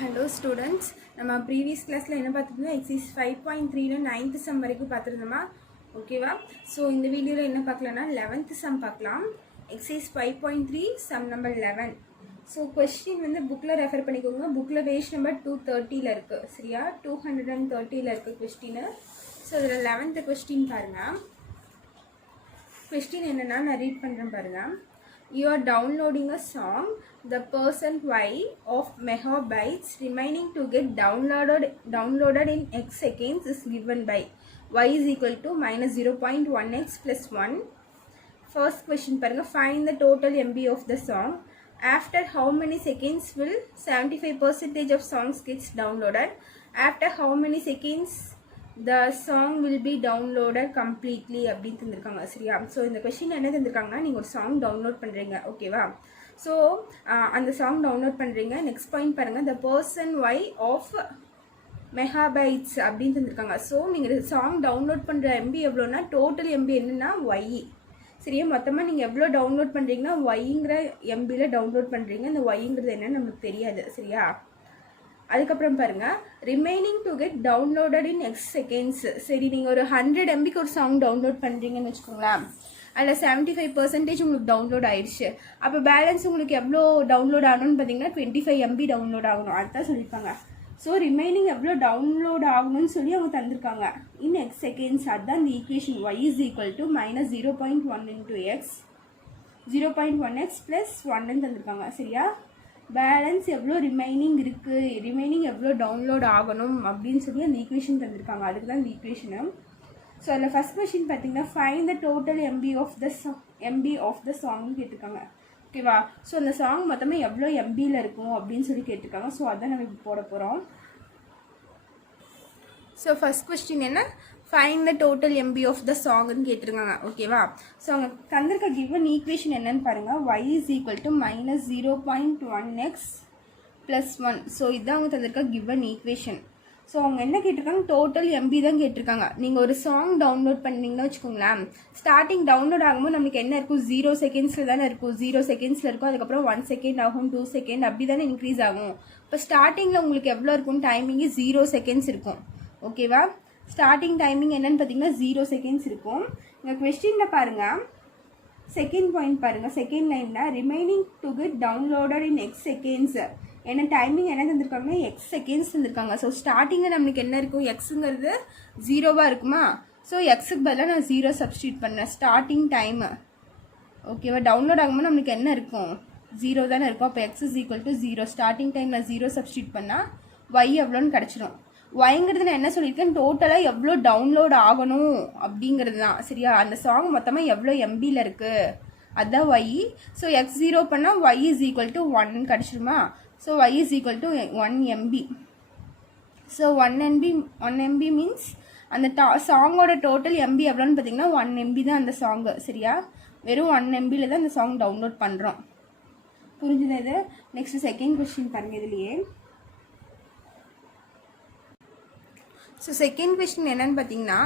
Hello students, நம்ம previous classல என்ன பார்த்திருந்தோம் exercise 5.3ல 9th sum வரைக்கும் பார்த்திருந்தோமா ஓகேவா ஸோ இந்த வீடியோவில் என்ன பார்க்கலாம்னா 11th sum பார்க்கலாம் exercise 5.3 sum number 11 so question வந்து புக்கில் ரெஃபர் பண்ணிக்கோங்க புக்கில் பேஜ் நம்பர் 230ல இருக்குது சரியா 230ல இருக்குது கொஸ்டின் ஸோ இதில் 11th கொஸ்டின் பாருங்கள் கொஸ்டின் என்னென்னா நான் ரீட் பண்ணுறேன் பாருங்கள் You are downloading a song. The percent y of megabytes remaining to get downloaded in x seconds is given by y is equal to minus 0.1x plus 1. First question paranga, find the total MB of the song. After how many seconds will 75% of songs gets downloaded? After how many seconds the song will be downloaded completely அப்படின்னு தந்திருக்காங்க சரியா so இந்த question என்ன தந்திருக்காங்கன்னா நீங்கள் ஒரு song download பண்ணுறீங்க ஓகேவா so அந்த சாங் டவுன்லோட் பண்ணுறீங்க நெக்ஸ்ட் பாயிண்ட் பாருங்கள் the person y of megabytes அப்படின்னு தந்திருக்காங்க ஸோ நீங்கள் சாங் டவுன்லோட் பண்ணுற எம்பி எவ்வளோன்னா டோட்டல் எம்பி என்னென்னா ஒய் சரியா மொத்தமாக நீங்கள் எவ்வளோ டவுன்லோட் பண்ணுறீங்கன்னா ஒய்ங்கிற எம்பியில் டவுன்லோட் பண்ணுறீங்க இந்த ஒய்ங்கிறது என்னன்னு நமக்கு தெரியாது சரியா அதுக்கப்புறம் பாருங்கள் remaining to get downloaded in X seconds சரி நீங்கள் ஒரு 100 MBக்கு ஒரு சாங் டவுன்லோட் பண்ணுறீங்கன்னு வச்சுக்கோங்களேன் அதில் 75% உங்களுக்கு டவுன்லோட் ஆயிடுச்சு அப்போ பேலன்ஸ் உங்களுக்கு எவ்வளோ டவுன்லோட் ஆகணும்னு பார்த்தீங்கன்னா 25 MB டவுன்லோட் ஆகணும் அதுதான் சொல்லியிருப்பாங்க ஸோ ரிமைனிங் எவ்வளோ டவுன்லோட் ஆகணும்னு சொல்லி அவங்க தந்திருக்காங்க இன் எக்ஸ் செகண்ட்ஸ் அதுதான் இந்த equation Y is equal to minus 0.1 into X 0.1x plus 1ன்னு தந்திருக்காங்க சரியா பேலன்ஸ் எவ்வளோ ரிமைனிங் இருக்குது ரிமைனிங் எவ்வளோ டவுன்லோட் ஆகணும் அப்படின்னு சொல்லி அந்த ஈக்குவேஷன் தந்திருக்காங்க அதுக்கு தான் இந்த ஈக்குவேஷனு ஸோ அதில் ஃபஸ்ட் கொஸ்டின் பார்த்தீங்கன்னா find the total MB of the சாங்னு கேட்டிருக்காங்க ஓகேவா ஸோ அந்த சாங் மொத்தமாக எவ்வளோ எம்பியில் இருக்கும் அப்படின்னு சொல்லி கேட்டிருக்காங்க ஸோ அதான் நம்ம இப்போ போட போகிறோம் ஸோ ஃபஸ்ட் கொஸ்டின் என்ன find the total MB of the சாங்னு கேட்டிருக்காங்க ஓகேவா ஸோ அவங்க தந்திருக்க கிவன் ஈக்குவேஷன் என்னன்னு பாருங்கள் y is equal to minus 0.1x plus 1 so இதுதான் அவங்க தந்திருக்க கிவன் ஈக்குவேஷன் ஸோ அவங்க என்ன கேட்டிருக்காங்க டோட்டல் எம்பி தான் கேட்டிருக்காங்க நீங்கள் ஒரு சாங் டவுன்லோட் பண்ணிங்கன்னா வச்சுக்கோங்களேன் ஸ்டார்டிங் டவுன்லோட் ஆகும்போது நமக்கு என்ன இருக்கும் 0 செகண்ட்ஸில் தானே இருக்கும் 0 செகண்ட்ஸில் இருக்கும் அதுக்கப்புறம் 1 செகண்ட் ஆகும் 2 செகண்ட் அப்படி தானே இன்க்ரீஸ் ஆகும் இப்போ ஸ்டார்டிங்கில் உங்களுக்கு எவ்வளோ இருக்கும் டைமிங்கு 0 செகண்ட்ஸ் இருக்கும் ஓகேவா ஸ்டார்டிங் டைமிங் என்னன்னு பார்த்தீங்கன்னா 0 செகண்ட்ஸ் இருக்கும் இந்த கொஸ்டினில் பாருங்கள் செகண்ட் பாயிண்ட் பாருங்கள் செகண்ட் லைனில் remaining to get downloaded in X seconds என்ன டைமிங் என்ன தந்திருக்காங்கன்னா எக்ஸ் செகண்ட்ஸ் தந்திருக்காங்க ஸோ ஸ்டார்டிங்கில் நம்மளுக்கு என்ன இருக்கும் எக்ஸுங்கிறது 0வாக இருக்குமா ஸோ எக்ஸுக்கு பதிலாக நான் 0 சப்ஸ்டியூட் பண்ணேன் ஸ்டார்டிங் டைமு ஓகேவா டவுன்லோட் ஆகும்போது நம்மளுக்கு என்ன இருக்கும் 0 தானே இருக்கும் அப்போ X is equal to 0 starting டைமில் 0 சப்ஸ்டியூட் பண்ணால் ஒய் எவ்வளோன்னு கிடச்சிடும் ஒய்ங்கிறது நான் என்ன சொல்லியிருக்கேன் டோட்டலாக எவ்வளோ டவுன்லோட் ஆகணும் அப்படிங்கிறது தான் சரியா அந்த சாங் மொத்தமாக எவ்வளோ எம்பியில் இருக்குது அதுதான் ஒய் ஸோ எக்ஸ் 0 பண்ணால் ஒய் இஸ் ஈக்குவல் டு 1 கிடச்சிருமா so y is equal to 1 MB so 1 MB means அந்த சாங்கோட டோட்டல் எம்பி எவ்வளோன்னு பார்த்தீங்கன்னா 1 MB தான் அந்த சாங்கு சரியா வெறும் 1 MBயில் தான் அந்த சாங் டவுன்லோட் பண்ணுறோம் புரிஞ்சுது இது நெக்ஸ்ட் செகண்ட் கொஸ்டின் பாருங்கள் இதுலேயே ஸோ செகண்ட் கொஸ்டின் என்னன்னு பார்த்தீங்கன்னா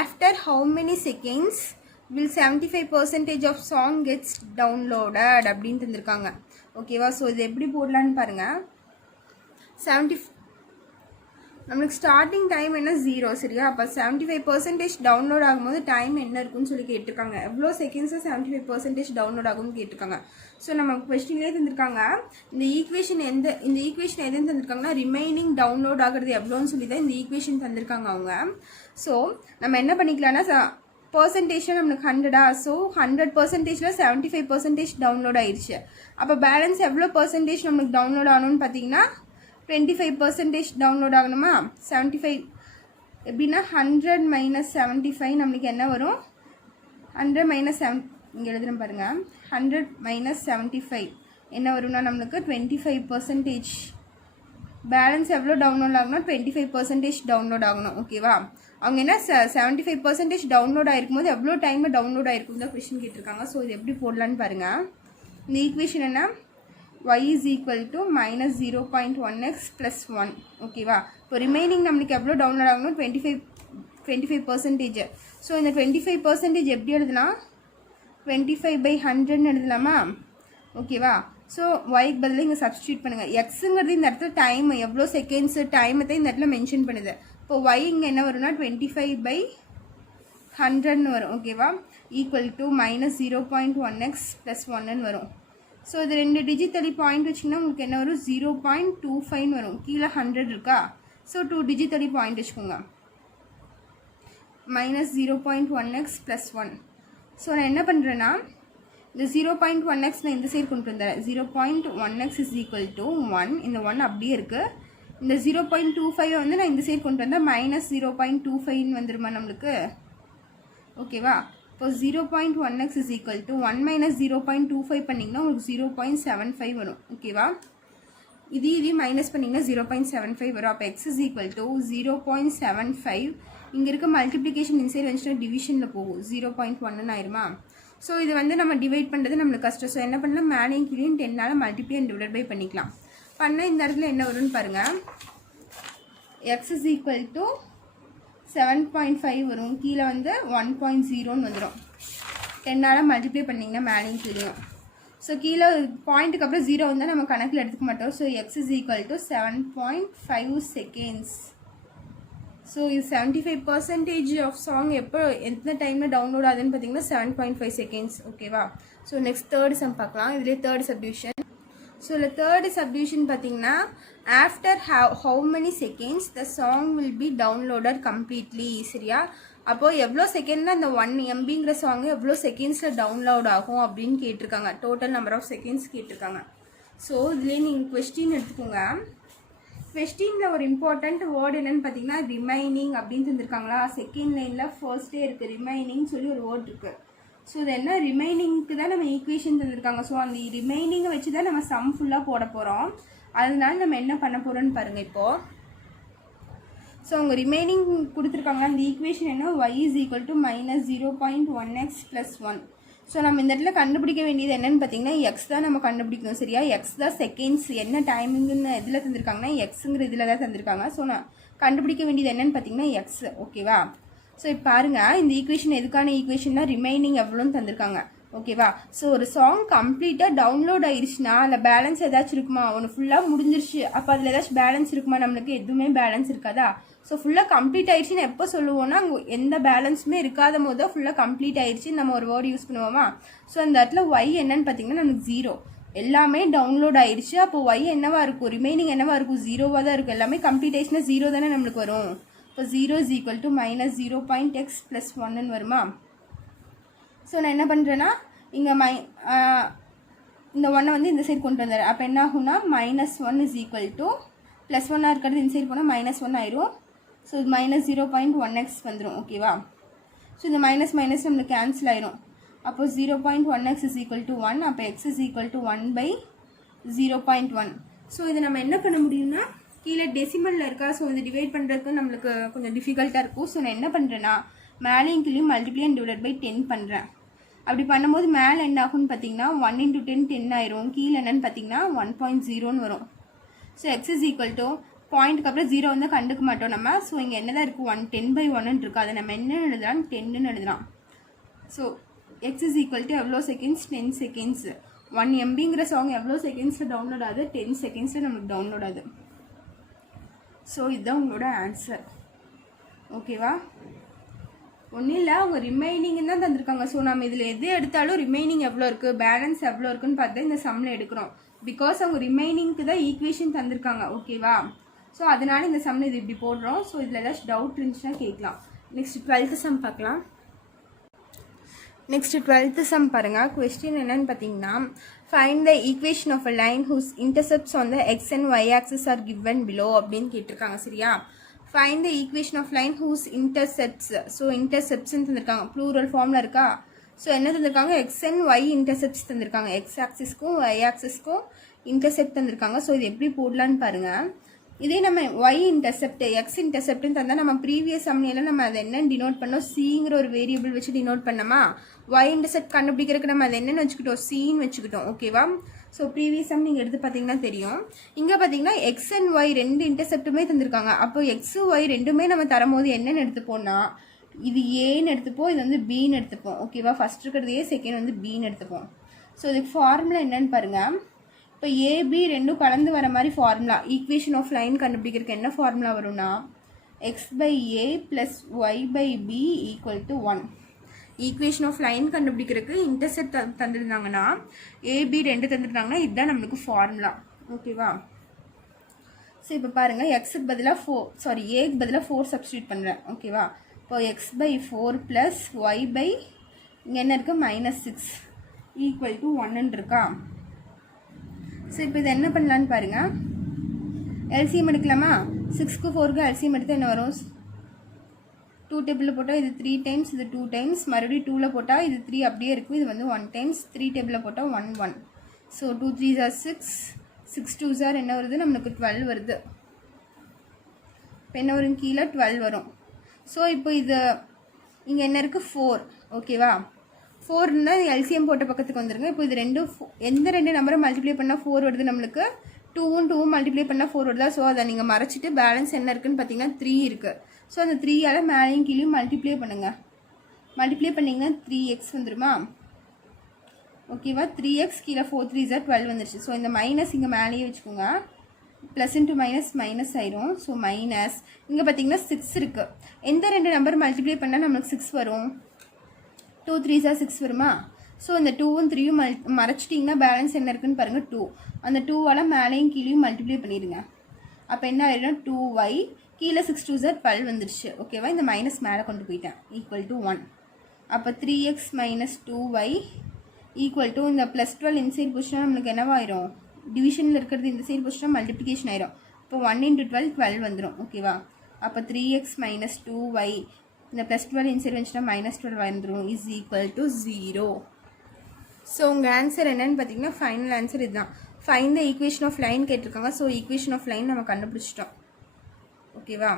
after how many seconds will 75% of song gets downloaded அப்படின்னு தந்திருக்காங்க ஓகேவா ஸோ இது எப்படி போடலான்னு பாருங்கள் 70 நம்மளுக்கு ஸ்டார்டிங் டைம் என்ன 0 சரியா அப்போ 75% டவுன்லோட் ஆகும்போது டைம் என்ன இருக்குன்னு சொல்லி கேட்டிருக்காங்க எவ்வளோ செகண்ட்ஸில் 75% டவுன்லோட் ஆகும்னு கேட்டிருக்காங்க ஸோ நம்ம கொஸ்டின்லேயே தந்திருக்காங்க இந்த ஈக்குவேஷன் எதுன்னு தந்திருக்காங்கன்னா ரிமைனிங் டவுன்லோட் ஆகிறது எவ்வளோன்னு சொல்லி தான் இந்த ஈக்குவேஷன் தந்திருக்காங்க அவங்க ஸோ நம்ம என்ன பண்ணிக்கலாம்னா பர்சன்டேஜாக நம்மளுக்கு 100 ஸோ 100%ல் 75% டவுன்லோட் ஆயிடுச்சு அப்போ பேலன்ஸ் எவ்வளோ பர்சன்டேஜ் நம்மளுக்கு டவுன்லோட் ஆகணும்னு பார்த்தீங்கன்னா 25% டவுன்லோட் ஆகணுமா 75 எப்படின்னா 100 - 75 நம்மளுக்கு என்ன வரும் 100 - 7 இங்கே எழுதுகிறேன் பாருங்கள் 100 - 75 என்ன வரும்னா நம்மளுக்கு 25% பேலன்ஸ் எவ்வளோ டவுன்லோட் ஆகணும் 25% டவுன்லோட் ஆகணும் ஓகேவா அவங்க என்ன 75% டவுன்லோட் ஆகிருக்கும் போது எவ்வளோ டைமில் டவுன்லோட் ஆகிருக்கும் தான் கொஸ்டின் கேட்டிருக்காங்க ஸோ இது எப்படி போடலான்னு பாருங்கள் இந்த ஈக்குவேஷன் என்ன y is equal to minus 0.1x plus 1 ஓகேவா இப்போ ரிமைனிங் நம்மளுக்கு எவ்வளோ டவுன்லோட் ஆகணும் 25% ஸோ இந்த 25% எப்படி எழுதுனா 25/100 எழுதலாமா ஓகேவா ஸோ ஒய்க்கு பதிலாக இங்கே சப்ஸ்டியூட் பண்ணுங்கள். எக்ஸுங்கிறது இந்த இடத்துல டைம் எவ்வளோ செகண்ட்ஸு டைமத்தை இந்த இடத்துல மென்ஷன் பண்ணுது. இப்போ ஒய் இங்கே என்ன வரும்னா 25/100ன்னு வரும். ஓகேவா, ஈக்குவல் டு -0.1x + 1ன்னு வரும். ஸோ இது 2 டிஜிட் தள்ளி பாயிண்ட் வச்சிங்கன்னா உங்களுக்கு என்ன வரும் 0.25 வரும். கீழே 100 இருக்கா, ஸோ 2 டிஜிட் தள்ளி பாயிண்ட் வச்சுக்கோங்க. -0.1x + 1. ஸோ நான் என்ன பண்ணுறேன்னா இந்த 0.1x நான் இந்த சைடு கொண்டு வந்துடுறேன். 0.1x = 1. இந்த 1 அப்படியே இருக்குது. இந்த 0.25 வந்து நான் இந்த சைடு கொண்டு வந்தால் -0.25ன்னு வந்துடுமா நம்மளுக்கு. ஓகேவா, இப்போ 0.1x = 1 - 0.25 பண்ணிங்கன்னா உங்களுக்கு 0.75 வரும். ஓகேவா, இது மைனஸ் பண்ணிங்கன்னா 0.75 வரும். அப்போ x = 0.75. இங்கே இருக்க மல்டிப்ளிகேஷன் இன்சைட் வந்துச்சுன்னா டிவிஷனில் போகும், 0.1ன்னு ஆயிருமா. ஸோ இது வந்து நம்ம டிவைட் பண்ணுறது நம்மளுக்கு கஷ்டம். ஸோ என்ன பண்ணலாம், மேலேயும் கீழேயும் 10ஆல் மல்டிப்ளை அண்ட் டிவைட் பை பண்ணிக்கலாம். பண்ணால் இந்த இடத்துல என்ன வரும்னு பாருங்கள். x = 7.5 வரும். கீழே வந்து 1.0ன்னு வந்துடும். 10ஆல் மல்டிப்ளை பண்ணிங்கன்னா மேலேயும் கீழேயும். ஸோ கீழே பாயிண்ட்டுக்கு அப்புறம் 0 வந்தால் நம்ம கணக்கில் எடுத்துக்க மாட்டோம். So x = 7.5 seconds. ஸோ இது 75% ஆஃப் சாங் எப்போ எந்த டைமில் டவுன்லோட் ஆகுதுன்னு பார்த்தீங்கன்னா 7.5 செகண்ட்ஸ். ஓகேவா, ஸோ நெக்ஸ்ட் தேர்ட் சம் பார்க்கலாம். இதுலேயே தேர்ட் சப்டிவிஷன். ஸோ இதில் தேர்ட் சப்டிவிஷன் பார்த்தீங்கன்னா after how many seconds the song will be downloaded completely. சரியா, அப்போது எவ்வளோ செகண்டில் அந்த 1 MBங்கிற சாங் எவ்வளோ செகண்ட்ஸில் டவுன்லோட் ஆகும் அப்படின்னு கேட்டிருக்காங்க. டோட்டல் நம்பர் ஆஃப் செகண்ட்ஸ் கேட்டிருக்காங்க. ஸோ இதுலேயே நீங்கள் கொஸ்டின் எடுத்துக்கோங்க. கொஸ்டினில் ஒரு இம்பார்ட்டண்ட் வேர்டு என்னென்னு பார்த்தீங்கன்னா ரிமைனிங் அப்படின்னு தந்துருக்காங்களா. செகண்ட் லைனில் ஃபர்ஸ்டே இருக்குது ரிமைனிங் சொல்லி ஒரு வேர்ட் இருக்குது. ஸோ இது என்ன, ரிமைனிங்க்கு தான் நம்ம ஈக்குவேஷன் தந்திருக்காங்க. ஸோ அந்த ரிமைனிங்கை வச்சு தான் நம்ம சம் ஃபுல்லாக போட போகிறோம். அதனால நம்ம என்ன பண்ண போகிறோன்னு பாருங்கள். இப்போது ஸோ அவங்க ரிமைனிங் கொடுத்துருக்காங்க. அந்த ஈக்குவேஷன் என்ன, y = -0.1x + 1. ஸோ நம்ம இந்த இடத்துல கண்டுபிடிக்க வேண்டியது என்னென்னு பார்த்தீங்கன்னா எக்ஸ் தான் நம்ம கண்டுபிடிக்கணும். சரியா, எக்ஸ் தான் செகண்ட்ஸ் என்ன டைமிங்குன்னு இதில் தந்திருக்காங்கன்னா எக்ஸுங்கிற இதில் தான் தந்திருக்காங்க. ஸோ நான் கண்டுபிடிக்க வேண்டியது என்னென்னு பார்த்தீங்கன்னா எக்ஸ். ஓகேவா, ஸோ இப்போ பாருங்கள் இந்த ஈக்குவேஷன் எதுக்கான ஈக்குவேஷன்னா ரிமைனிங் எவ்வளோன்னு தந்திருக்காங்க. ஓகேவா, ஸோ ஒரு சாங் கம்ப்ளீட்டாக டவுன்லோட் ஆயிடுச்சுன்னா அதில் பேலன்ஸ் ஏதாச்சும் இருக்குமா, ஒன்று ஃபுல்லாக முடிஞ்சிருச்சு. அப்போ அதில் ஏதாச்சும் பேலன்ஸ் இருக்குமா, நம்மளுக்கு எதுவுமே பேலன்ஸ் இருக்காதா. ஸோ ஃபுல்லாக கம்ப்ளீட் ஆயிடுச்சுன்னு எப்போ சொல்லுவோம்னா அங்கே எந்த பேலன்ஸுமே இருக்காத போது தான் ஃபுல்லாக கம்ப்ளீட் ஆயிடுச்சு நம்ம ஒரு வேர்டு யூஸ் பண்ணுவோமா. ஸோ அந்த இடத்துல ஒய் என்னன்னு பார்த்தீங்கன்னா நமக்கு 0, எல்லாமே டவுன்லோட் ஆயிடுச்சு. அப்போ ஒய் என்னவா இருக்கும், ரிமைனிங் என்னவா இருக்கும், 0வாக தான் இருக்கும். எல்லாமே கம்ப்ளீட் ஆயிடுச்சுன்னா 0 தானே நம்மளுக்கு வரும். இப்போ 0 = -0.x + 1ன்னு வருமா. ஸோ நான் என்ன பண்ணுறேன்னா இங்கே இந்த 1 வந்து இந்த சைடு கொண்டு வந்துடுறேன். அப்போ என்ன ஆகும்னா -1 = +1 இருக்கிறது இந்த சைடு போனால் -1 ஆயிரும். ஸோ இது -0.1x வந்துடும். ஓகேவா, ஸோ இந்த மைனஸ் நம்மளுக்கு கேன்சல் ஆயிரும். அப்போ 0.1x = 1. அப்போ x = 1/0.1. ஸோ இது நம்ம என்ன பண்ண முடியும்னா கீழே டெசிமலில் இருக்கா. ஸோ இந்த டிவைட் பண்ணுறதுக்கு நம்மளுக்கு கொஞ்சம் டிஃபிகல்ட்டாக இருக்கும். ஸோ நான் என்ன பண்ணுறேன்னா மேலேயும் கீழே மல்டிப்ளை அண்ட் டிவைட் பை 10 பண்ணுறேன். அப்படி பண்ணும்போது மேலே என்ன ஆகும்னு பார்த்தீங்கன்னா 1 × 10 10 ஆயிரும். கீழே என்னன்னு பார்த்தீங்கன்னா 1.0ன்னு வரும். ஸோ x = பாயிண்ட்டுக்கு அப்புறம் 0 வந்து கண்டுக்க மாட்டோம் நம்ம. ஸோ இங்கே என்ன தான் இருக்குது, 10/1ன்னு இருக்குது. அதை நம்ம என்ன எழுதலாம், 10ன்னு எழுதலாம். ஸோ x = எவ்வளோ செகண்ட்ஸ், 10 செகண்ட்ஸ். 1 MBங்கிற சாங் எவ்வளோ செகண்ட்ஸில் டவுன்லோட் ஆகுது, 10 செகண்ட்ஸில் நமக்கு டவுன்லோட் ஆகுது. ஸோ இதுதான் உங்களோட ஆன்சர். ஓகேவா, ஒன்றும் இல்லை, அவங்க ரிமைனிங் தான் தந்திருக்காங்க. ஸோ நம்ம இதில் எது எடுத்தாலும் ரிமைனிங் எவ்வளோ இருக்குது, பேலன்ஸ் எவ்வளோ இருக்குன்னு பார்த்து இந்த சம்மில் எடுக்கிறோம். பிகாஸ் அவங்க ரிமைனிங்க்கு தான் ஈக்குவேஷன் தந்திருக்காங்க. ஓகேவா, ஸோ அதனால இந்த சம்மில் இது இப்படி போடுறோம். ஸோ இதில் ஏதாச்சும் டவுட் இருந்துச்சுன்னா கேட்கலாம். நெக்ஸ்ட் 12th சம் பார்க்கலாம். நெக்ஸ்ட் 12th சம் பாருங்கள். கொஸ்டின் என்னன்னு பார்த்தீங்கன்னா find the equation of a line whose intercepts on the x and y axis are given below அப்படின்னு கேட்டிருக்காங்க. சரியா, find the equation of line whose intercepts. So இன்டர்செப்ட்ஸ்ன்னு தந்திருக்காங்க, plural ஃபார்மில் இருக்கா. ஸோ என்ன தந்திருக்காங்க, எக்ஸ் அண்ட் ஒய் இன்டர்செப்ட்ஸ் தந்திருக்காங்க. எக்ஸ் ஆக்சிஸ்க்கும் ஒய் ஆக்சிஸ்க்கும் இன்டர்செப்ட் தந்திருக்காங்க. ஸோ இது எப்படி போடலான்னு பாருங்கள். இதே நம்ம ஒய் இன்டர்செப்ட் எக்ஸ் இன்டர்செப்ட்னு தந்தால் நம்ம ப்ரீவியஸ் சம்னியில் நம்ம அதை என்ன டினோட் பண்ணோம், சிங்கிற ஒரு வேரியபிள் வச்சு டினோட் பண்ணோமா. ஒய் இன்டர்செப்ட் கண்டுபிடிக்கிறதுக்கு நம்ம அதை என்னென்னு வச்சுக்கிட்டோம், சின்னு வச்சுக்கிட்டோம். ஓகேவா, ஸோ ப்ரீவியஸ் சம் நீங்கள் எடுத்து பார்த்தீங்கன்னா தெரியும். இங்கே பார்த்தீங்கன்னா எக்ஸ் அண்ட் ஒய் 2 இன்டர்செப்ட்டுமே தந்திருக்காங்க. அப்போ எக்ஸு ஒய் ரெண்டுமே நம்ம தரும்போது என்னென்னு எடுத்துப்போம்னா இது ஏன்னு எடுத்துப்போம், இது வந்து பின்னு எடுத்துப்போம். ஓகேவா, ஃபஸ்ட் இருக்கிறது ஏ, செகண்ட் வந்து பின்னு எடுத்துப்போம். ஸோ இதுக்கு ஃபார்முலா என்னன்னு பாருங்கள். இப்போ ஏபி ரெண்டும் கலந்து வர மாதிரி ஃபார்முலா ஈக்குவேஷன் ஆஃப் லைன் கண்டுபிடிக்கிறதுக்கு என்ன ஃபார்முலா வரும்னா x/a + y/b = 1. Equation of line கண்டுபிடிக்கிறதுக்கு இன்டர்செப்ட் தந்துருந்தாங்கன்னா ஏபி ரெண்டு தந்துருந்தாங்கன்னா இதுதான் நம்மளுக்கு ஃபார்முலா. ஓகேவா? ஸோ இப்போ பாருங்கள் எக்ஸுக்கு பதிலாக ஏக்கு பதிலாக 4 சப்ஸ்டியூட் பண்ணுறேன். ஓகேவா? இப்போ x/4 + y/ இங்கே என்ன இருக்குது -6 = 1 இருக்கா? ஸோ இப்போ இது என்ன பண்ணலான்னு பாருங்கள். எல்சிஎம் எடுக்கலாமா? 6க்கு 4க்கு எல்சிஎம் எடுத்தால் என்ன வரும்? 2 டேபிளில் போட்டால் இது 3 டைம்ஸ், இது 2 டைம்ஸ், மறுபடியும் 2ல் போட்டால் இது 3 அப்படியே இருக்கும், இது வந்து 1 டைம்ஸ், 3 டேபிளில் போட்டால் 1 1. So 2 3s are 6, 6 2s are என்ன வருது? நம்மளுக்கு 12 வருது. இப்போ என்ன வரும்? கீழே 12 வரும். ஸோ இப்போ இது இங்கே என்ன இருக்குது? 4. ஓகேவா? 4 இருந்தால் எல்சிஎம் போட்ட பக்கத்துக்கு வந்துருங்க. இப்போ இது ரெண்டும் எந்த ரெண்டு நம்பரை மல்டிப்ளை பண்ணால் 4 வருது நம்மளுக்கு? 2வும் 2வும் மல்டிப்ளை பண்ணால் 4 வருதா? ஸோ அதை நீங்கள் மறைச்சிட்டு பேலன்ஸ் என்ன இருக்குதுன்னு பார்த்தீங்கன்னா 3 இருக்குது. ஸோ அந்த 3ஆல் மேலேயும் கீழேயும் மல்டிப்ளை பண்ணுங்கள். மல்டிப்ளை பண்ணிங்கன்னா 3x வந்துடுமா? ஓகேவா? 3x கீழே 4 3s are 12 வந்துருச்சு. ஸோ இந்த மைனஸ் இங்கே மேலேயே வச்சுக்கோங்க. ப்ளஸ் இன்ட்டு மைனஸ் மைனஸ் ஆயிரும். ஸோ மைனஸ் இங்கே பார்த்தீங்கன்னா 6 இருக்குது. எந்த ரெண்டு நம்பர் மல்டிப்ளை பண்ணால் நம்மளுக்கு 6 வரும்? 2 3s are 6 வருமா? ஸோ இந்த 2வும் 3யும் மறைச்சிட்டிங்கன்னா பேலன்ஸ் என்ன இருக்குன்னு பாருங்கள் 2. அந்த 2ஆல் மேலேயும் கீழேயும் மல்டிப்ளை பண்ணிடுங்க. அப்போ என்ன ஆயிடும்? 2y கீழே 6 2s are 12 வந்துருச்சு. ஓகேவா? இந்த மைனஸ் மேலே கொண்டு போயிட்டேன் = 1. அப்போ 3x - 2y = இந்த ப்ளஸ் 12 இன்சைட் போச்சுன்னா நம்மளுக்கு என்னவாயிரும்? டிவிஷனில் இருக்கிறது இந்த சைடு போச்சுன்னா மல்டிப்ளிகேஷன் ஆயிரும். இப்போ 1 × 12 12 வந்துடும். ஓகேவா? அப்போ 3x - 2y இந்த ப்ளஸ் 12 இன்சைட் வந்துச்சுன்னா -12 வந்துடும் = 0. ஸோ உங்கள் ஆன்சர் என்னன்னு பார்த்தீங்கன்னா ஃபைனல் ஆன்சர் இதுதான். Find the equation of line கேட்டிருக்காங்க. ஸோ ஈக்குவேஷன் ஆஃப் லைன் நம்ம கண்டுபிடிச்சிட்டோம். ஓகேவா?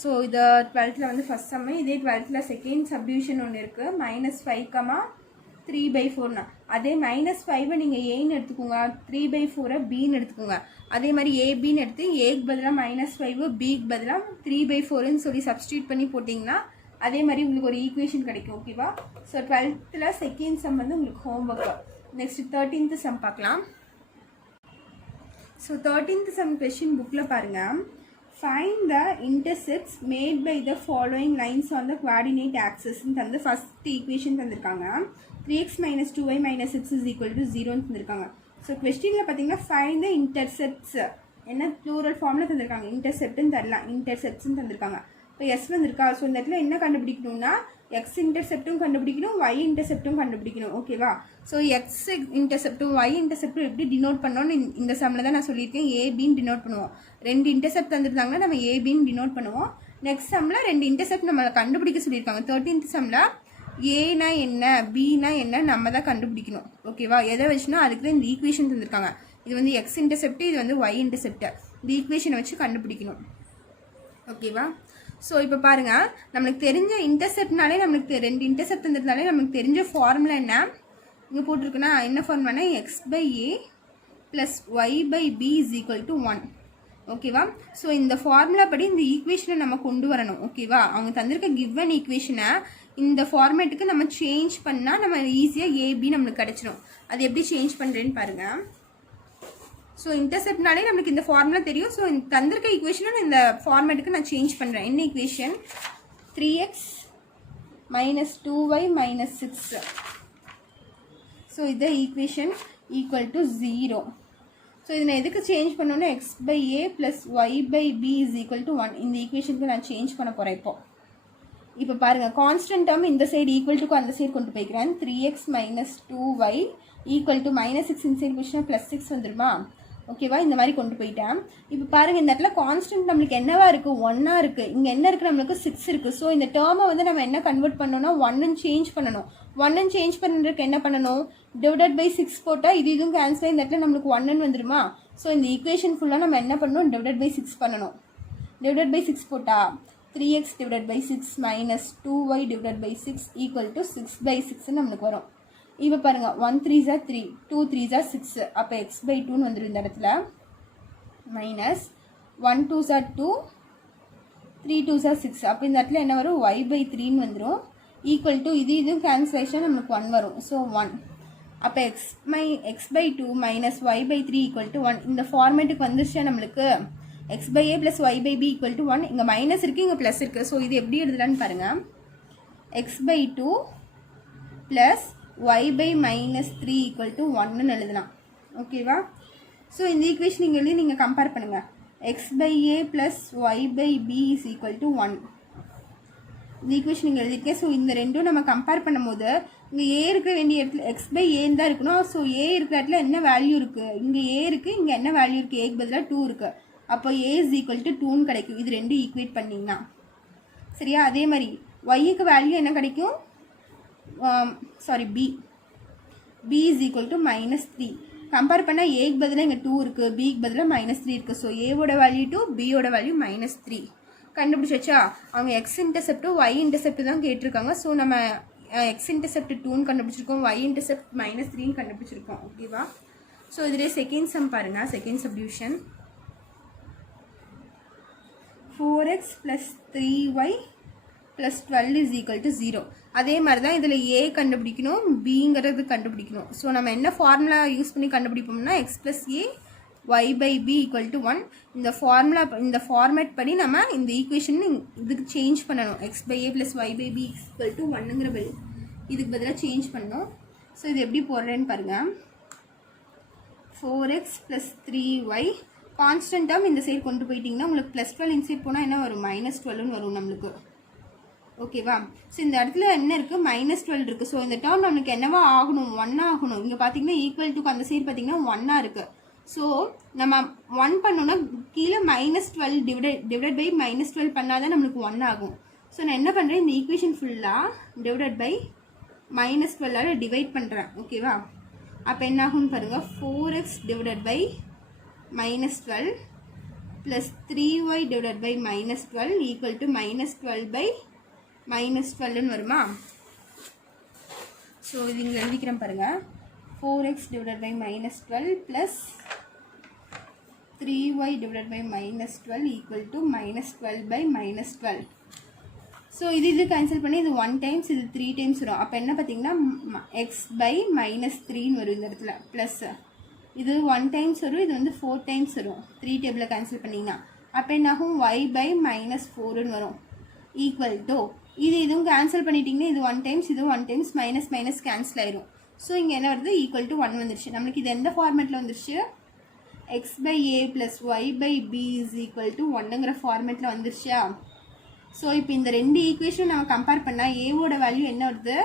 ஸோ இதை 12th வந்து ஃபஸ்ட் சம்மு. இதே 12th செகண்ட் சப்டிவிஷன் ஒன்று இருக்குது. -5, 3/4னா அதே -5 நீங்கள் ஏன்னு எடுத்துக்கோங்க, 3/4 பின்னு எடுத்துக்கோங்க. அதே மாதிரி ஏபின்னு எடுத்து ஏக்கு பதிலாக -5 பிக்கு பதிலாக 3/4ன்னு சொல்லி சப்ஸ்டியூட் பண்ணி போட்டிங்கன்னா அதே மாதிரி உங்களுக்கு ஒரு ஈக்குவேஷன் கிடைக்கும். ஓகேவா? ஸோ 12th செகண்ட் சம் வந்து உங்களுக்கு ஹோம்ஒர்க்கு. நெக்ஸ்ட் 13th சம் பார்க்கலாம். ஸோ 13th சம் கொஷின் புக்கில் பாருங்கள். Find the intercepts made by the following lines on the coordinate ஆக்சஸ்ன்னு தந்து ஃபஸ்ட் ஈக்குவேஷன் தந்திருக்காங்க. 3x - 2y - 6 = 0ன்னு தந்திருக்காங்க. ஸோ கொஸ்டினில் பார்த்தீங்கன்னா ஃபைண்ட் த இன்டர்செப்ட்ஸ் என்ன ப்ளூரல் ஃபார்மில் தந்திருக்காங்க. இன்டர்செப்ட்னு தரலாம், இன்டர்செப்ட்ஸ்ன்னு தந்திருக்காங்க. இப்போ எஸ் வந்திருக்கா? ஸோ இந்த இடத்துல என்ன கண்டுபிடிக்கணும்னா எக்ஸ் இன்டர்செப்ட்டும் கண்டுபிடிக்கணும், ஒய் இன்டர்செப்ட்டும் கண்டுபிடிக்கணும். ஓகேவா? ஸோ எக்ஸ் இன்டர்செப்ட்டும் ஒய் இன்டர்செப்ட்டும் எப்படி டினோட் பண்ணோன்னு இந்த சம்மில் தான் நான் சொல்லியிருக்கேன். ஏபின்னு டினோட் பண்ணுவோம். 2 இன்டர்செப்ட் தந்துருந்தாங்கன்னா நம்ம ஏபின்னு டினோட் பண்ணுவோம். நெக்ஸ்ட் சம்மில் 2 இன்டர்செப்ட் நம்மளை கண்டுபிடிக்க சொல்லியிருக்காங்க. 13th சம்மில் ஏனா என்ன பினா என்ன நம்ம தான் கண்டுபிடிக்கணும். ஓகேவா? எதை வச்சுன்னா அதுக்கு தான் இந்த ஈக்குவேஷன் தந்திருக்காங்க. இது வந்து எக்ஸ் இன்டர்செப்ட், இது வந்து ஒய் இன்டர்செப்ட். இந்த ஈக்குவேஷனை வச்சு கண்டுபிடிக்கணும். ஓகேவா? ஸோ இப்போ பாருங்கள், நம்மளுக்கு தெரிஞ்ச இன்டர்செப்ட்னாலே நம்மளுக்கு 2 இன்டர்செப்ட் தந்துருந்தாலே நம்மளுக்கு தெரிஞ்ச ஃபார்முலா என்ன இங்கே போட்டிருக்குன்னா என்ன ஃபார்முலானா x/a + y/b = 1. ஓகேவா? ஸோ இந்த ஃபார்முலா படி இந்த ஈக்குவேஷனை நம்ம கொண்டு வரணும். ஓகேவா? அவங்க தந்திருக்க கிவன் ஈக்குவேஷனை இந்த ஃபார்மேட்டுக்கு நம்ம சேஞ்ச் பண்ணால் நம்ம ஈஸியாக ஏபி நம்மளுக்கு கிடச்சிடும். அது எப்படி சேஞ்ச் பண்ணுறேன்னு பாருங்கள். ஸோ இன்டர்செப்ட்னாலே நம்மளுக்கு இந்த ஃபார்முலா தெரியும். ஸோ இந்த தந்திருக்க ஈக்குவேஷனை இந்த ஃபார்மேட்டுக்கு நான் சேஞ்ச் பண்ணுறேன். என்ன ஈக்குவேஷன்? 3x - 2y - 6. ஸோ இது ஈக்குவேஷன் = 0. ஸோ இதை நான் எதுக்கு சேஞ்ச் பண்ணோன்னா x/a + y/b = 1 இந்த ஈக்குவேஷனுக்கு நான் சேஞ்ச் பண்ண போகிறேன். இப்போ பாருங்கள், கான்ஸ்டன்ட் டேர்ம் இந்த சைடு ஈக்குவல் அந்த சைடு கொண்டு போய்க்கிறேன். 3x - 2y = -6 இந்த சைடு போச்சுன்னா +6 வந்துடுமா? ஓகேவா? இந்த மாதிரி கொண்டு போயிட்டேன். இப்போ பாருங்கள், இந்த இடத்துல கான்ஸ்டன்ட் நம்மளுக்கு என்னவா இருக்குது? 1ஆக இருக்குது. இங்கே என்ன இருக்குது? நம்மளுக்கு 6 இருக்குது. ஸோ இந்த டேர்மை வந்து நம்ம என்ன கன்வெர்ட் பண்ணணும்னா 1ன்னு சேஞ்ச் பண்ணணும். 1ன்னு சேஞ்ச் பண்ணுறதுக்கு என்ன பண்ணணும்? /6 போட்டால் இதுவும் கேன்சல். இந்த இடத்துல நம்மளுக்கு 1ன்னு வந்துடுமா? ஸோ இந்த ஈக்குவேஷன் ஃபுல்லாக நம்ம என்ன பண்ணணும்? /6 பண்ணணும். /6 போட்டால் 3x / 6 - 2y / 6 = 6/6 நம்மளுக்கு வரும். இப்போ பாருங்கள், 1 3s are 3, 2 3s are 6. அப்போ x/2ன்னு வந்துடும் இந்த இடத்துல. -1 2s are 2, 3 2s are 6. அப்போ இந்த இடத்துல என்ன வரும்? y/3ன்னு வந்துடும். = இதுவும் கேன்சலேஷன் நம்மளுக்கு 1 வரும். ஸோ 1. அப்போ x by two minus y by three equal to one. இந்த ஃபார்மேட்டுக்கு வந்துருச்சா நம்மளுக்கு x by a plus y by b equal to one. இங்கே மைனஸ் இருக்குது, இங்கே ப்ளஸ் இருக்குது. ஸோ இது எப்படி எழுதலான்னு பாருங்கள். X by two plus y by minus three equal to ஒன்னு எழுதலாம். ஓகேவா? ஸோ இந்த ஈக்குவேஷன் நீங்கள் எழுதி நீங்கள் கம்பேர் பண்ணுங்கள். X by a plus y by b is equal to one. இந்த ஈக்குவேஷன் நீங்கள் எழுதியிருக்கேன். ஸோ இந்த ரெண்டும் நம்ம கம்பேர் பண்ணும்போது இங்கே ஏ இருக்க வேண்டிய இடத்துல எக்ஸ் பை ஏன்னு தான் இருக்கணும். ஸோ ஏ இருக்கிற இடத்துல என்ன வேல்யூ இருக்குது? இங்கே ஏ இருக்குது, இங்கே என்ன வேல்யூ இருக்குது? ஏக்கு பதிலாக டூ இருக்குது. அப்போ ஏ இஸ் ஈக்குவல் டு டூன்னு கிடைக்கும். இது ரெண்டும் ஈக்குவேட் பண்ணிங்கன்னா சரியா? அதே மாதிரி ஒய்க்கு வேல்யூ என்ன கிடைக்கும்? B is equal to minus three. Compare பண்ணால் ஏக்கு பதிலாக இங்கே டூ இருக்குது, பிக்கு பதிலாக மைனஸ் த்ரீ இருக்குது. ஸோ ஏவோட வேல்யூ டூ, பியோட வேல்யூ மைனஸ் த்ரீ. கண்டுபிடிச்சா அவங்க எக்ஸ் இன்டர்செப்டும் ஒய் இன்டர்செப்ட் தான் கேட்டிருக்காங்க. ஸோ நம்ம எக்ஸ் இன்டர்செப்ட் டூன்னு கண்டுபிடிச்சிருக்கோம், ஒய் இன்டர்செப்ட் மைனஸ் த்ரீன்னு கண்டுபிடிச்சிருக்கோம். ஓகேவா? ஸோ இதிலே செகண்ட் சம் பாருங்கள். Second subdivision 4x plus 3y plus 12 is equal to 0. அதே மாதிரி தான் இதில் ஏ கண்டுபிடிக்கணும், பிங்கிறது கண்டுபிடிக்கணும். ஸோ நம்ம என்ன ஃபார்முலா யூஸ் பண்ணி கண்டுபிடிப்போம்னா x plus a y by b equal to one. இந்த ஃபார்முலா இந்த ஃபார்மேட் படி நம்ம இந்த ஈக்குவேஷன் இதுக்கு சேஞ்ச் பண்ணணும். X by a plus y by b equal to ஒன்னுங்கிற இதுக்கு பதிலாக சேஞ்ச் பண்ணணும். ஸோ இது எப்படி போடுறேன்னு பாருங்கள். 4x plus 3y constant term இந்த சைடு கொண்டு போயிட்டிங்கன்னா உங்களுக்கு ப்ளஸ் 12 இன்சைட் போனால் என்ன வரும்? மைனஸ் 12ன்னு வரும் நம்மளுக்கு. ஓகேவா? ஸோ இந்த இடத்துல என்ன இருக்குது? மைனஸ் 12 இருக்குது. ஸோ இந்த டேர்ம் நம்மளுக்கு என்னவா ஆகணும்? ஒன்னாக ஆகணும். இங்கே பார்த்தீங்கன்னா ஈக்குவல் டுக்கு அந்த சைடு பார்த்தீங்கன்னா ஒன்னாக இருக்குது. ஸோ நம்ம 1 பண்ணோன்னா கீழே மைனஸ் 12 டிவைட் பை மைனஸ் 12 பண்ணால் தான் நம்மளுக்கு 1 ஆகும். ஸோ நான் என்ன பண்ணுறேன்? இந்த ஈக்குவேஷன் ஃபுல்லாக டிவைட் பை மைனஸ் 12 டிவைட் பண்ணுறேன். ஓகேவா? அப்போ என்ன ஆகும்னு பாருங்கள். 4x divide by minus 12 plus 3y divided by minus 12 equal to minus 12 by minus 12 வருமா? ஸோ இது இங்கே எழுதிக்கிறேன் பாருங்கள். 4x divided by minus 12 plus 3y divided by minus 12 equal to minus 12 by minus 12. So இது கேன்சல் பண்ணி இது 1 times இது 3 times வரும். அப்போ என்ன பார்த்தீங்கன்னா x by minus 3ன்னு வரும் இந்த இடத்துல. ப்ளஸ் இது 1 டைம்ஸ் வரும், இது வந்து 4 டைம்ஸ் வரும் 3 டேபிளில் கேன்சல் பண்ணிங்கன்னா. அப்போ என்ன ஆகும்? y பை மைனஸ் 4ன்னு வரும். ஈக்குவல் டு இதுவும் கேன்சல் பண்ணிட்டீங்கன்னா இது 1 டைம்ஸ், இது 1 டைம்ஸ், மைனஸ் மைனஸ் கேன்சல் ஆயிரும். ஸோ இங்கே என்ன வருது? ஈக்குவல் டு 1 வந்துருச்சு. நம்மளுக்கு இது எந்த ஃபார்மேட்டில் வந்துருச்சு? X by a plus y by b is equal to ஒன்னுங்கிற ஃபார்மேட்டில் வந்துருச்சா? ஸோ இப்போ இந்த ரெண்டு ஈக்குவேஷன் நம்ம கம்பேர் பண்ணால் ஏவோட வேல்யூ என்ன வருது?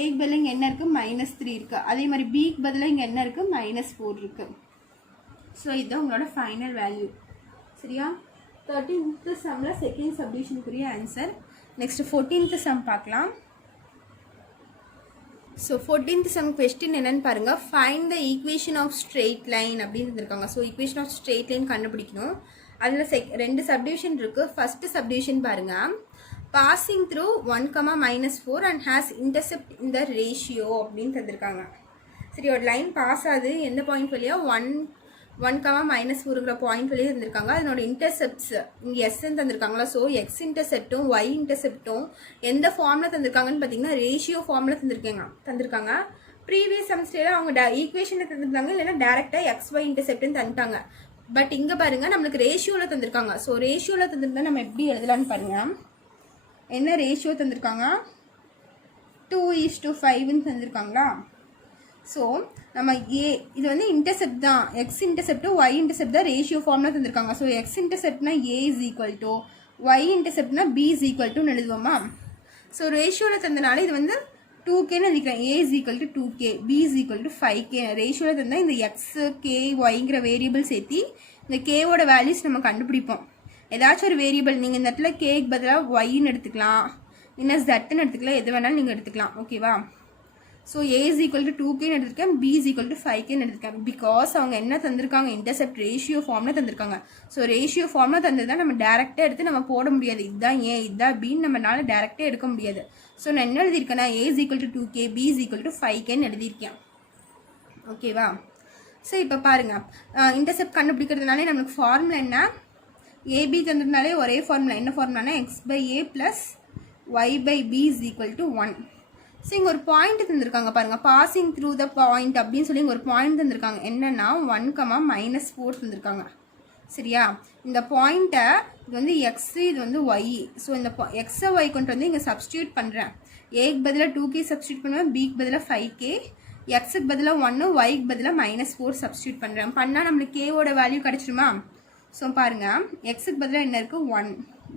ஏக்கு பதில் இங்கே என்ன இருக்குது? மைனஸ் 3 இருக்குது. அதே மாதிரி பிக்கு பதிலாக இங்கே என்ன இருக்குது? மைனஸ் 4 இருக்குது. ஸோ இதுதான் உங்களோட ஃபைனல் வேல்யூ. சரியா? 13th சம்மில் செகண்ட் சப்டிவிஷனுக்குரிய ஆன்சர். நெக்ஸ்ட் 14th சம் பார்க்கலாம். ஸோ 14th சம் கொஸ்டின் என்னன்னு பாருங்கள். Find the equation of straight line அப்படின்னு இருந்திருக்காங்க. So equation of straight line கண்டுபிடிக்கணும். அதில் ரெண்டு சப்டிவிஷன் இருக்குது. ஃபஸ்ட்டு சப்டிவிஷன் பாருங்கள். passing through 1, -4 and has intercept in the ratio அப்படின்னு தந்திருக்காங்க. சரி, ஒரு லைன் பாஸ் ஆகுது எந்த பாயிண்ட் வழியாக? 1, -4ங்கிற பாயிண்ட் வழியாக தந்திருக்காங்க. அதனோட இன்டர்செப்ட்ஸ் இங்கே எஸ்ன்னு தந்திருக்காங்களா? ஸோ எக்ஸ் இன்டர்செப்டும் ஒய் இன்டர்செப்டும் எந்த ஃபார்மில் தந்திருக்காங்கன்னு பார்த்தீங்கன்னா ரேஷியோ ஃபார்மில் தந்திருக்காங்க. ப்ரீவியஸ் செமஸ்டரில் அவங்க ஈக்குவேஷனில் தந்திருந்தாங்க, இல்லைன்னா டேரெக்டாக எக்ஸ் ஒய் இன்டர்செப்ட்னு தந்துட்டாங்க. பட் இங்கே பாருங்கள் நம்மளுக்கு ரேஷியோவில் தந்திருக்காங்க. ஸோ ரேஷியோவில் தந்திருந்தா நம்ம எப்படி எழுதலான்னு பாருங்கள். என்ன ரேஷியோ தந்திருக்காங்க? 2:5ன்னு தந்திருக்காங்களா? ஸோ நம்ம இது வந்து இன்டர்செப்ட் தான், எக்ஸ் இன்டர்செப்ட் ஒய் இன்டர்செப்ட் தான் ரேஷியோ ஃபார்மில் தந்திருக்காங்க. ஸோ எக்ஸ் இன்டர்செப்ட்னா a is equal to, y இன்டர்செப்ட்னா பி இஸ் ஈக்குவல் டுன்னு எழுதுவோமா? ஸோ ரேஷியோவில் தந்தனால இது வந்து 2Kன்னு எழுதிக்கிறேன். A is equal to 2K, b is equal to 5K. ரேஷியோவில் தந்தால் இந்த எக்ஸு கே ஒய்ங்கிற வேரியபிள் சேர்த்தி இந்த கேவோட வேல்யூஸ் நம்ம கண்டுபிடிப்போம். ஏதாச்சும் ஒரு வேரியபிள் நீங்கள் இந்த இடத்துல கேக்கு பதிலாக ஒய்ன்னு எடுத்துக்கலாம், இல்லை ஜட்டுன்னு எடுத்துக்கலாம், எது வேணாலும் நீங்கள் எடுத்துக்கலாம். ஓகேவா? So a is equal to 2Kன்னு எடுத்துருக்கேன், பி இஸ் ஈக்குவல் டு 5Kன்னு எடுத்துருக்கேன். பிகாஸ் அவங்க என்ன தந்திருக்காங்க? இன்டர்செப்ட் ரேஷியோ ஃபார்மில் தந்திருக்காங்க. ஸோ ரேஷியோ ஃபார்மில் தந்தது நம்ம டேரெக்டாக எடுத்து நம்ம போட முடியாது. இதுதான் ஏ, இதுதான் பின்னு நம்மளால டேரெக்டாக எடுக்க முடியாது. ஸோ நான் என்ன எழுதியிருக்கேன்னா a is equal to 2K, b is equal to 5Kன்னு எழுதியிருக்கேன். ஓகேவா? ஸோ இப்போ பாருங்கள், இன்டர்செப்ட் கண்டுபிடிக்கிறதுனாலே நம்மளுக்கு ஃபார்முலா என்ன? ஏபி தந்ததுனாலே ஒரே ஃபார்முலா. என்ன ஃபார்முலானா x by a plus y by b is equal to 1. So இங்கே ஒரு பாயிண்ட் தந்திருக்காங்க பாருங்கள், பாசிங் த்ரூ த பாயிண்ட் அப்படின்னு சொல்லி இங்கே ஒரு பாயிண்ட் தந்திருக்காங்க. என்னென்னா 1,-4 தந்திருக்காங்க. சரியா? இந்த பாயிண்ட்டை இது வந்து எக்ஸு, இது வந்து ஒய். ஸோ இந்த எக்ஸை ஒய் கொண்டு வந்து இங்கே சப்ஸ்டியூட் பண்ணுறேன். ஏக்கு பதிலாக 2k சப்ஸ்டியூட் பண்ணுவேன், பிக்கு பதிலாக 5k, எக்ஸுக்கு பதிலாக 1, ஒய்க்கு பதிலாக -4 சப்ஸ்டியூட் பண்ணுறேன். பண்ணால் நம்மளுக்கு கேவோட வேல்யூ கிடச்சிருமா? ஸோ பாருங்கள், எக்ஸுக்கு பதிலாக என்ன இருக்குது 1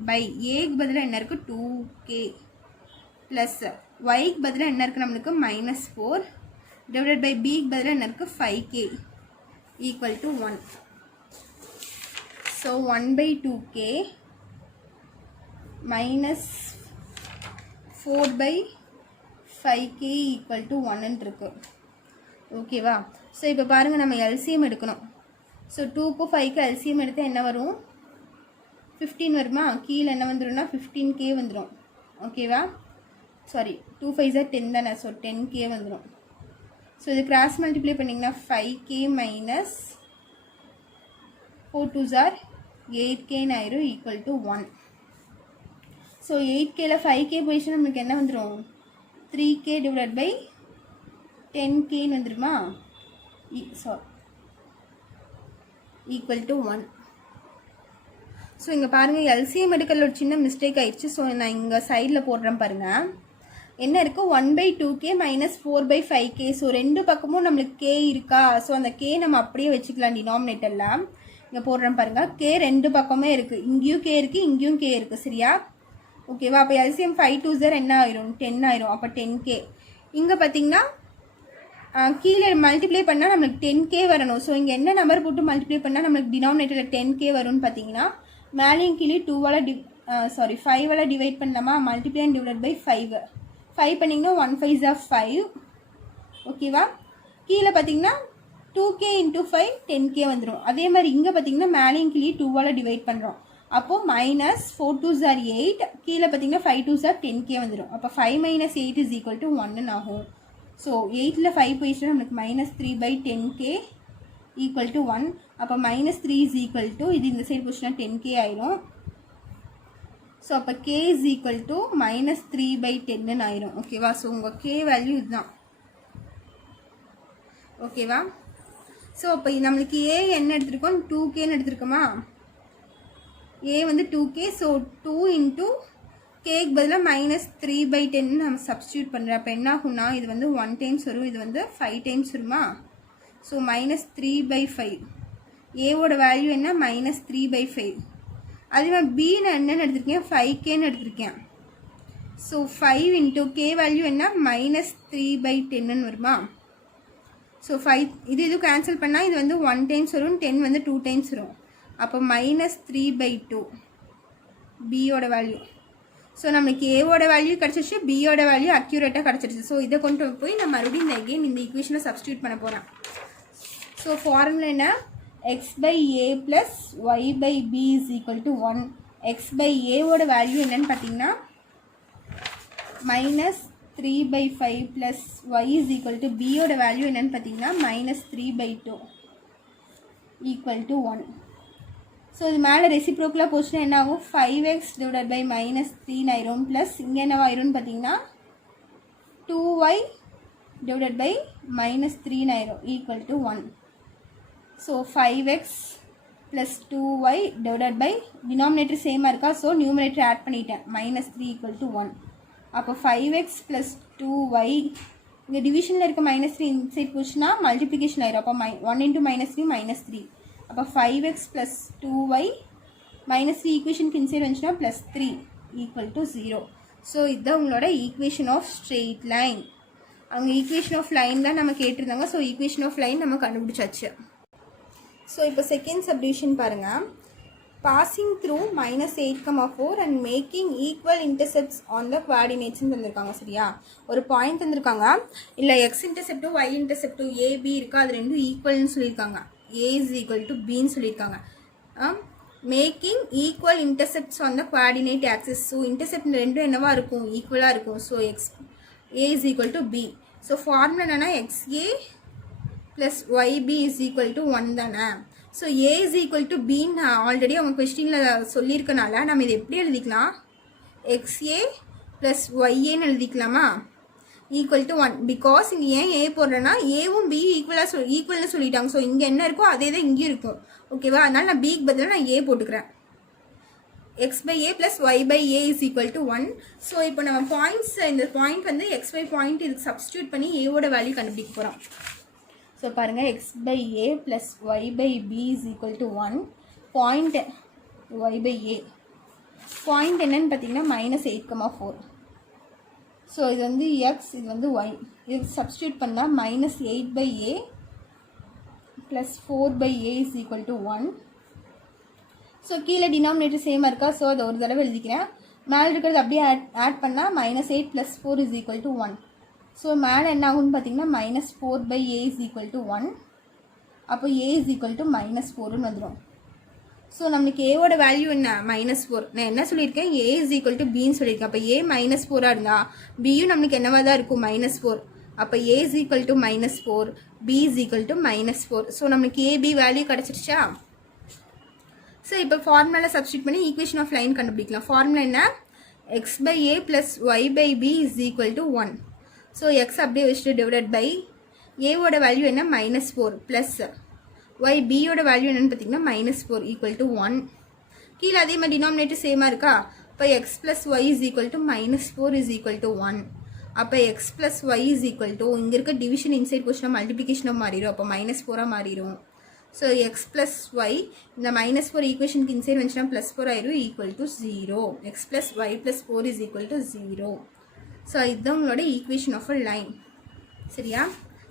பை ஏக்கு பதிலாக என்ன இருக்குது 2k ப்ளஸ் ஒய்க்கு பதிலாக என்ன இருக்குது நம்மளுக்கு -4 டிவைடட் பை பிக்கு பதிலாக என்ன இருக்குது 5k equal to 1. So 1/2k -4/5k equal to 1 இருக்கு. ஓகேவா? ஸோ இப்போ பாருங்கள், நம்ம எல்சிஎம் எடுக்கணும். ஸோ 2க்கும் 5க்கு எல்சிஎம் எடுத்தால் என்ன வரும்? 15 வருமா? கீழே என்ன வந்துடும்னா 15k வந்துடும். ஓகேவா? சாரி, 2 5 are 10 தானே, ஸோ 10k வந்துடும். ஸோ இது கிராஸ் மல்டிப்ளை பண்ணிங்கன்னா 5k minus 4 2s are 8k ஆயிரும் ஈக்குவல் டு 1. ஸோ 8kல 5k போயிடுச்சுன்னா நம்மளுக்கு என்ன வந்துடும்? 3k டிவைட் பை 10k வந்துடுமா? Equal to 1. ஸோ இங்கே பாருங்கள், எல்சிஎம் எடுக்கல ஒரு சின்ன மிஸ்டேக் ஆயிடுச்சு. ஸோ நான் இங்கே சைடில் போடுறேன் பாருங்கள். என்ன இருக்குது? 1/2k -4/5k. ஸோ ரெண்டு பக்கமும் நம்மளுக்கு k இருக்கா? ஸோ அந்த k நம்ம அப்படியே வச்சுக்கலாம் டினாமினேட்டரில். இங்கே போடுறேன் பாருங்கள், k ரெண்டு பக்கமே இருக்குது. இங்கேயும் k இருக்குது, இங்கேயும் k இருக்குது. சரியா? ஓகேவா? அப்போ எல்சிஎம் 5 2s என்ன ஆயிரும்? 10 ஆயிரும். அப்போ 10k. இங்கே பார்த்தீங்கன்னா கீழே மல்டிப்ளை பண்ணால் நம்மளுக்கு 10k வரணும். ஸோ இங்கே என்ன நம்பர் போட்டு மல்டிப்ளை பண்ணால் நம்மளுக்கு டினாமினேட்டரில் 10k வரும்னு பார்த்தீங்கன்னா, மேலேயும் கீழே 5ஆல் டிவைட் பண்ணலாமா? மல்டிப்ளை அண்ட் டிவைட் பை 5 பண்ணிங்கன்னா 1 5s are 5. ஓகேவா? கீழே பார்த்தீங்கன்னா 2k × 5 10k வந்துடும். அதே மாதிரி இங்கே பார்த்தீங்கன்னா மேலேயும் கீழே 2ஆல் டிவைட் பண்ணுறோம். அப்போது -4 2s are 8. கீழே பார்த்தீங்கன்னா 5 2s are 10k வந்துடும். அப்போ 5 - 8 is equal to 1 ஆகும். ஸோ 8ல் 5 போயிடுச்சுன்னா நம்மளுக்கு -3/10k ஈக்குவல் டு 1. அப்போ -3 is equal to, இது இந்த சைடு போச்சுன்னா 10k ஆயிரும். ஸோ அப்போ k is equal to -3/10 ஆயிரும். ஓகேவா? ஸோ உங்கள் k வேல்யூ இதுதான். ஓகேவா? ஸோ அப்போ நம்மளுக்கு a என்ன எடுத்துருக்கோம்? 2kன்னு எடுத்துருக்கோமா? a வந்து 2k. ஸோ 2 × கேக்கு பதிலாக -3/10 நம்ம சப்ஸ்டியூட் பண்ணுறோம். அப்போ என்ன ஆகும்னா, இது வந்து 1 டைம்ஸ் வரும், இது வந்து 5 டைம்ஸ் வருமா? ஸோ -3/5. ஏவோட வேல்யூ என்ன? -3/5. அதே மாதிரி பி நான் என்னென்னு எடுத்திருக்கேன்? 5kன்னு எடுத்திருக்கேன். ஸோ 5 × k வேல்யூ என்ன? -3/10 வருமா? ஸோ 5 இது கேன்சல் பண்ணால் இது வந்து 1 டைம்ஸ் வரும், 10 வந்து 2 டைம்ஸ் வரும். அப்போ -3/2 பியோட வேல்யூ. ஸோ நம்மளுக்கு ஏவோட வேல்யூ கிடச்சிருச்சு, பியோட வேல்யூ அக்யூரேட்டாக கிடச்சிருச்சு. ஸோ இதை கொண்டு போய் நான் மறுபடியும் இந்த ஈக்குவேஷனை சப்ஸ்டியூட் பண்ண போகிறேன். ஸோ ஃபார்முலா என்ன? x/a + y/b is equal to 1. x/aவோட வேல்யூ என்னன்னு பார்த்தீங்கன்னா -3/5 + y is equal to bயோட வேல்யூ என்னன்னு பார்த்தீங்கன்னா -3/2 ஈக்குவல் டு 1. ஸோ இது மேலே ரெசிப்ரோக்கலாக போச்சுன்னா என்ன ஆகும்? 5x டிவைட் பை -3 ஆயிரும். ப்ளஸ் இங்கே என்னவாயிரும்னு பார்த்தீங்கன்னா 2y டிவைட் பை -3 ஆயிரும் equal to 1. So 5x + 2y divide by denominator சேமாக இருக்கா? ஸோ நியூமினேட்டர் ஆட் பண்ணிட்டேன். -3 ஈக்குவல் டு 1. அப்போ 5x + 2y இங்கே டிவிஷனில் இருக்க -3 இன்சைட் போச்சுன்னா மல்டிப்ளிகேஷன் ஆயிரும். அப்போ 1 × -3 -3. அப்போ 5x + 2y -3 ஈக்குவேஷனுக்கு இன்சைட் வந்துச்சுன்னா +3 ஈக்குவல் டு 0. ஸோ இதுதான் உங்களோட ஈக்குவேஷன் ஆஃப் ஸ்ட்ரெயிட் லைன். அவங்க ஈக்குவேஷன் ஆஃப் லைன் தான் நம்ம கேட்டிருந்தாங்க. ஸோ ஈக்குவேஷன் ஆஃப் லைன் நம்ம கண்டுபிடிச்சாச்சு. ஸோ இப்போ செகண்ட் சப்டிவிஷன் பாருங்கள். Passing through -8,4 and making equal intercepts on the குவாடினேட்ஸ்ன்னு தந்திருக்காங்க. சரியா? ஒரு பாயிண்ட் தந்திருக்காங்க, இல்லை எக்ஸ் இன்டர்செப்டும் ஒய் இன்டர்செப்டும் ஏபி இருக்கா, அது ரெண்டும் ஈக்குவல்னு சொல்லியிருக்காங்க. a is equal to bன்னு சொல்லியிருக்காங்க. Making equal intercepts on the coordinate axis. So intercept ரெண்டும் என்னவா இருக்கும்? ஈக்குவலாக இருக்கும். So a is equal to b. So formula என்னன்னா xa + yb is equal to 1 தானே. So a is equal to b நான் already அவங்க கொஸ்டினில் சொல்லியிருக்கனால நம்ம இதை எப்படி எழுதிக்கலாம்? xa + yaன்னு எழுதிக்கலாமா? ஈக்குவல் டு 1 பிகாஸ் இங்கே ஏன் ஏ போடுறேன்னா ஏவும் பி ஈக்குவல்னு சொல்லிட்டாங்க. ஸோ இங்கே என்ன இருக்கோ அதே தான் இங்கேயும் இருக்கும். ஓகேவா? அதனால் நான் பிக்கு பதிலாக நான் ஏ போட்டுக்கிறேன். x by a plus y by a is equal to 1. So இப்போ நம்ம பாயிண்ட்ஸ் இந்த பாயிண்ட் வந்து x by பாயிண்ட் இதுக்கு சப்ஸ்டியூட் பண்ணி ஏவோட வேல்யூ கண்டுபிடிக்க போகிறோம். ஸோ பாருங்கள் x by a plus y by b is equal to 1. Point y by a point என்னன்னு பார்த்தீங்கன்னா -8,4. ஸோ இது வந்து x, இது வந்து y. இது சப்ஸ்டியூட் பண்ணால் -8 by a plus 4 by a is equal to 1. So கீழே டினாமினேட்டர் சேமாக இருக்கா? ஸோ அதை ஒரு தடவை எழுதிக்கிறேன். மேலே இருக்கிறது அப்படியே ஆட் பண்ணால் -8 plus 4 is equal to 1. So மேலே என்ன ஆகும்னு பார்த்தீங்கன்னா -4 by a is equal to 1. அப்போ a is equal to -4ன்னு வந்துடும். ஸோ நம்மளுக்கு ஏவோட வேல்யூ என்ன? -4. நான் என்ன சொல்லியிருக்கேன்? a is equal to bன்னு சொல்லியிருக்கேன். அப்போ a -4ஆக இருந்தால் பியும் நம்மளுக்கு என்னவாக தான் இருக்கும்? -4. அப்போ a is equal to -4, b is equal to -4. So நம்மளுக்கு ab வேல்யூ கிடச்சிருச்சா? ஸோ இப்போ ஃபார்முலாவில் சப்ஸ்டியூட் பண்ணி ஈக்குவேஷன் ஆஃப் லைன் கண்டுபிடிக்கலாம். ஃபார்முலா என்ன? x by a plus y by b is equal to 1. So x அப்படியே வச்சுட்டு டிவைடட் பை ஏவோட value என்ன? -4 ப்ளஸ் y பியோட வேல்யூ என்னென்னு பார்த்தீங்கன்னா -4 ஈக்குவல் டு 1. கீழே அதே மாதிரி டினாமினேட்டர் சேமாக இருக்கா? இப்போ x plus y is equal to -4 is equal to 1. அப்போ x plus y is equal to இங்கே இருக்க டிவிஷன் இன்சைட் போச்சுன்னா மல்டிப்ளிகேஷனாக மாறிடும். அப்போ -4ஆக மாறிடும். ஸோ x plus y இந்த -4 ஈக்குவேஷனுக்கு இன்சைட் வந்துச்சுன்னா +4 ஆயிரும் equal to 0. x plus y plus 4 is equal to 0. So இதுதான் உங்களோட ஈக்குவேஷன் ஆஃப் அ லைன். சரியா?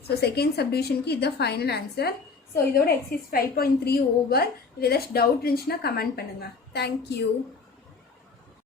ஸோ செகண்ட் சப்டிவிஷனுக்கு இதுதான் ஃபைனல் ஆன்சர். ஸோ இதோட எக்ஸைஸ் 5.3 ஓவர். இது ஏதாச்சும் டவுட் இருந்துச்சுன்னா கமெண்ட் பண்ணுங்கள். தேங்க்யூ.